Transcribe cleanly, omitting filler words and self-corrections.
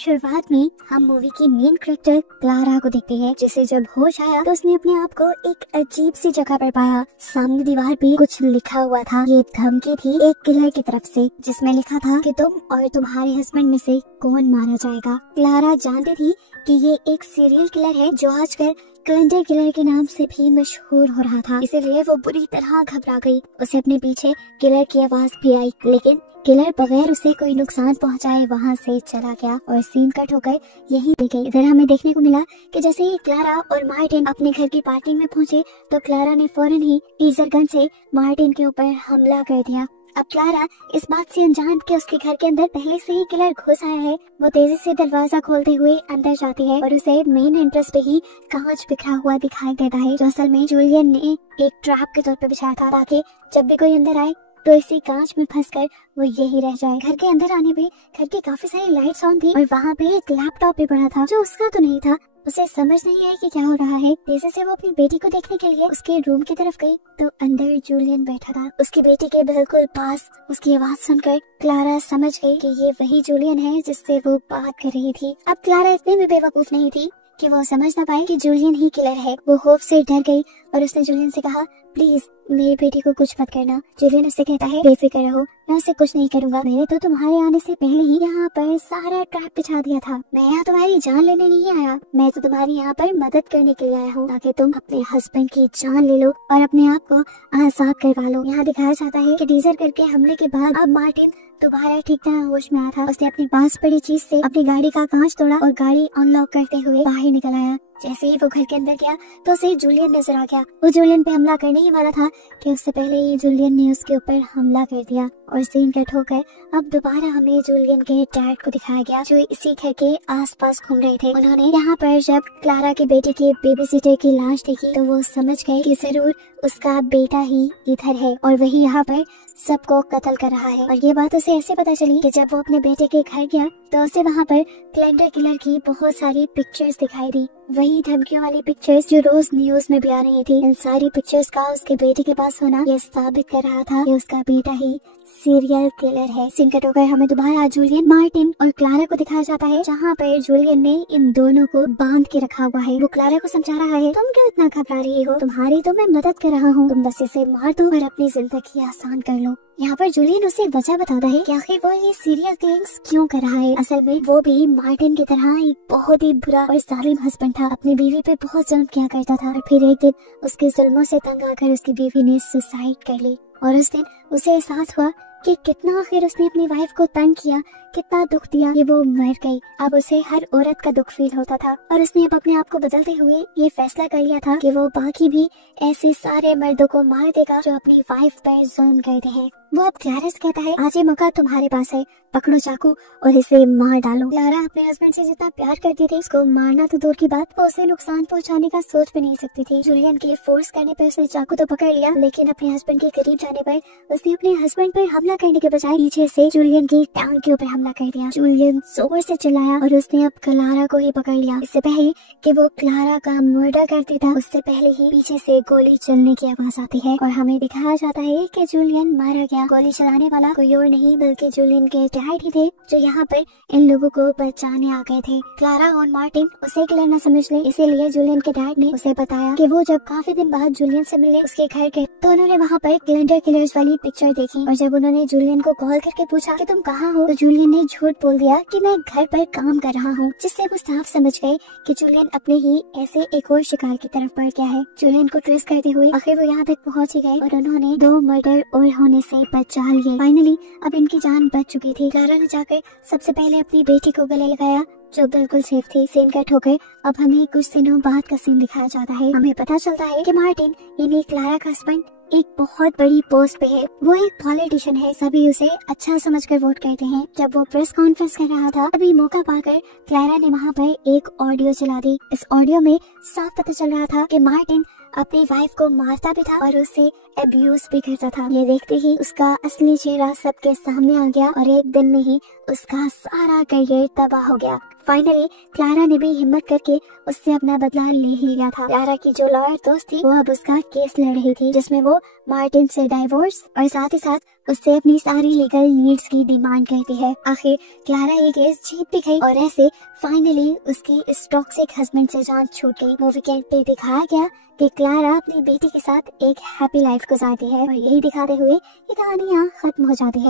शुरुआत में हम मूवी की मेन कैरेक्टर क्लारा को देखते हैं, जिसे जब होश आया तो उसने अपने आप को एक अजीब सी जगह पर पाया। सामने दीवार पे कुछ लिखा हुआ था। ये धमकी थी एक किलर की तरफ से, जिसमें लिखा था कि तुम और तुम्हारे हस्बैंड में से कौन मारा जाएगा। क्लारा जानती थी कि ये एक सीरियल किलर है जो आजकल कैलेंडर किलर के नाम से भी मशहूर हो रहा था, इसीलिए वो बुरी तरह घबरा गई। उसे अपने पीछे किलर की आवाज भी आई, लेकिन किलर बगैर उसे कोई नुकसान पहुंचाए वहां से चला गया और सीन कट होकर यहीं रह गई। इधर हमें देखने को मिला कि जैसे ही क्लारा और मार्टिन अपने घर की पार्किंग में पहुंचे तो क्लारा ने फौरन ही टीजर गन से मार्टिन के ऊपर हमला कर दिया। अब क्लारा इस बात से अनजान कि उसके घर के अंदर पहले से ही किलर घुस आया है, वो तेजी से दरवाजा खोलते हुए अंदर जाती है और उसे मेन एंट्रेंस पे ही कांच बिखरा हुआ दिखाई देता है, जो असल में जूलियन ने एक ट्रैप के तौर पे बिछाया था, ताकि जब भी कोई अंदर आए तो इसी कांच में फंसकर वो यही रह जाए। घर के अंदर आने पे घर की काफी सारी लाइट्स ऑन थी और वहाँ पे एक लैपटॉप भी पड़ा था जो उसका तो नहीं था। उसे समझ नहीं आई कि क्या हो रहा है। तेजी से वो अपनी बेटी को देखने के लिए उसके रूम की तरफ गई तो अंदर जूलियन बैठा था। उसकी बेटी के बिल्कुल पास उसकी आवाज सुनकर क्लारा समझ गई कि ये वही जूलियन है जिससे वो बात कर रही थी। अब क्लारा इतनी भी बेवकूफ नहीं थी कि वो समझ ना पाए कि जूलियन ही किलर है। वो खौफ से डर गई और उसने जूलियन से कहा, प्लीज मेरी बेटी को कुछ मत करना। जूलियन उससे कहता है, बेफिक्र रहो, मैं उससे कुछ नहीं करूंगा। मैंने तो तुम्हारे आने से पहले ही यहाँ पर सारा ट्रैप बिछा दिया था। मैं यहाँ तुम्हारी जान लेने नहीं आया, मैं तो तुम्हारी यहाँ पर मदद करने के लिए आया हूँ, ताकि तुम अपने हस्बैंड की जान ले लो और अपने आप को आजाद करवा लो। यहाँ दिखाया जाता है कि टीजर करके हमले के बाद अब मार्टिन दोबारा ठीक तरह होश में आया था। उसने अपनी पास पड़ी चीज से अपनी गाड़ी का कांच तोड़ा और गाड़ी अनलॉक करते हुए बाहर निकल आया। जैसे ही वो घर के अंदर गया तो उसे जूलियन नजर आ गया। वो जूलियन पे हमला करने ही वाला था कि उससे पहले ही जूलियन ने उसके ऊपर हमला कर दिया और सीन कट होकर अब दोबारा हमें जूलियन के डैड को दिखाया गया, जो इसी घर के आसपास घूम रहे थे। उन्होंने यहाँ पर जब क्लारा की बेटी के बेबी सिटर की लाश देखी तो वो समझ गए कि जरूर उसका बेटा ही इधर है और वही यहाँ पर सबको कत्ल कर रहा है। और ये बात उसे ऐसे पता चली कि जब वो अपने बेटे के घर गया तो उसे वहाँ पर कैलेंडर किलर की बहुत सारी पिक्चर्स दिखाई दी, वही धमकियों वाली पिक्चर्स जो रोज न्यूज में भी आ रही थी। इन सारी पिक्चर्स का उसके बेटे के पास होना ये साबित कर रहा था कि उसका बेटा ही सीरियल किलर है। सीन कट होकर हमें दोबारा जूलियन, मार्टिन और क्लारा को दिखाया जाता है, जहाँ पर जूलियन ने इन दोनों को बांध के रखा हुआ है। वो क्लारा को समझा रहा है, तुम क्यों इतना घबरा रही हो, तुम्हारी तो मैं मदद कर रहा हूँ, तुम बस इसे मार दो और अपनी जिंदगी आसान कर लो। यहाँ पर जूलियन उसे वजह बताता है कि आखिर वो ये सीरियल किलिंग्स क्यों कर रहा है। असल में वो भी मार्टिन की तरह एक बहुत ही बुरा और जालिम हस्बैंड था, अपनी बीवी पे बहुत जुल्म किया करता था और फिर एक दिन उसके जुल्मों से तंग आकर उसकी बीवी ने सुसाइड कर ली और उस दिन उसे एहसास हुआ कि कितना आखिर उसने अपनी वाइफ को तंग किया, कितना दुख दिया कि वो मर गई। अब उसे हर औरत का दुख फील होता था और उसने अब अपने आप को बदलते हुए ये फैसला कर लिया था कि वो बाकी भी ऐसे सारे मर्दों को मार देगा जो अपनी वाइफ पर जुल्म करते हैं। वो अब क्लारा से कहता है, आज ये मौका तुम्हारे पास है, पकड़ो चाकू और इसे मार डालो। क्लारा अपने हस्बैंड से जितना प्यार करती थी, उसको मारना तो दूर की बात, वो उसे नुकसान पहुंचाने का सोच भी नहीं सकती थी। जूलियन के फोर्स करने पर उसने चाकू तो पकड़ लिया, लेकिन अपने हस्बैंड के करीब जाने पर उसने अपने हस्बैंड पर हमला करने के बजाय पीछे से जूलियन की टांग के ऊपर हमला कर दिया। जूलियन जोर से चिल्लाया और उसने अब क्लारा को ही पकड़ लिया। इससे पहले कि वो क्लारा का मर्डर करती था, उससे पहले ही पीछे से गोली चलने की आवाज आती है और हमें दिखाया जाता है कि जूलियन मारा गया। गोली चलाने वाला कोई और नहीं बल्कि जूलियन के डैड ही थे, जो यहाँ पर इन लोगों को बचाने आ गए थे। क्लारा और मार्टिन उसे किलर न समझ ले, इसीलिए जूलियन के डैड ने उसे बताया कि वो जब काफी दिन बाद जूलियन से मिले उसके घर गए तो उन्होंने वहाँ पर कैलेंडर किलर्स वाली पिक्चर देखी और जब उन्होंने जूलियन को कॉल करके पूछा कि तुम कहाँ हो, तो जूलियन ने झूठ बोल दिया कि मैं घर पर काम कर रहा हूँ, जिससे वो साफ समझ गए कि जूलियन अपने ही ऐसे एक और शिकार की तरफ बढ़ गया है। जूलियन को ट्रेस करते हुए आखिर वो यहाँ तक पहुँच ही गए और उन्होंने 2 मर्डर और होने से बचा लिए। फाइनली अब इनकी जान बच चुकी थी। क्लारा ने जाकर सबसे पहले अपनी बेटी को गले लगाया, जो बिल्कुल सेफ थी। सीन कट हो गए, अब हमें कुछ दिनों बाद का सीन दिखाया जाता है। हमें पता चलता है कि मार्टिन यानी क्लारा का हस्बैंड एक बहुत बड़ी पोस्ट पे है, वो एक पॉलिटिशियन है, सभी उसे अच्छा समझकर वोट करते हैं। जब वो प्रेस कॉन्फ्रेंस कर रहा था अभी मौका पाकर क्लारा ने वहाँ पर एक ऑडियो चला दी। इस ऑडियो में साफ पता चल रहा था कि मार्टिन अपनी वाइफ को मारता भी था और उससे अब्यूज भी करता था। ये देखते ही उसका असली चेहरा सबके सामने आ गया और एक दिन में ही उसका सारा करियर तबाह हो गया। फाइनली क्लारा ने भी हिम्मत करके उससे अपना बदला ले ही लिया था। क्लारा की जो लॉयर दोस्त थी वो अब उसका केस लड़ रही थी, जिसमें वो मार्टिन से डाइवोर्स और साथ ही साथ उससे अपनी सारी लीगल नीड्स की डिमांड करती है। आखिर क्लारा ये केस जीत भी गई और ऐसे फाइनली उसकी इस टॉक्सिक हस्बैंड से जान छूट गई। मूवी के एंड पे दिखाया गया कि क्लारा अपनी बेटी के साथ एक हैप्पी लाइफ गुजारती है और यही दिखाते हुए ये कहानी यहाँ खत्म हो जाती है।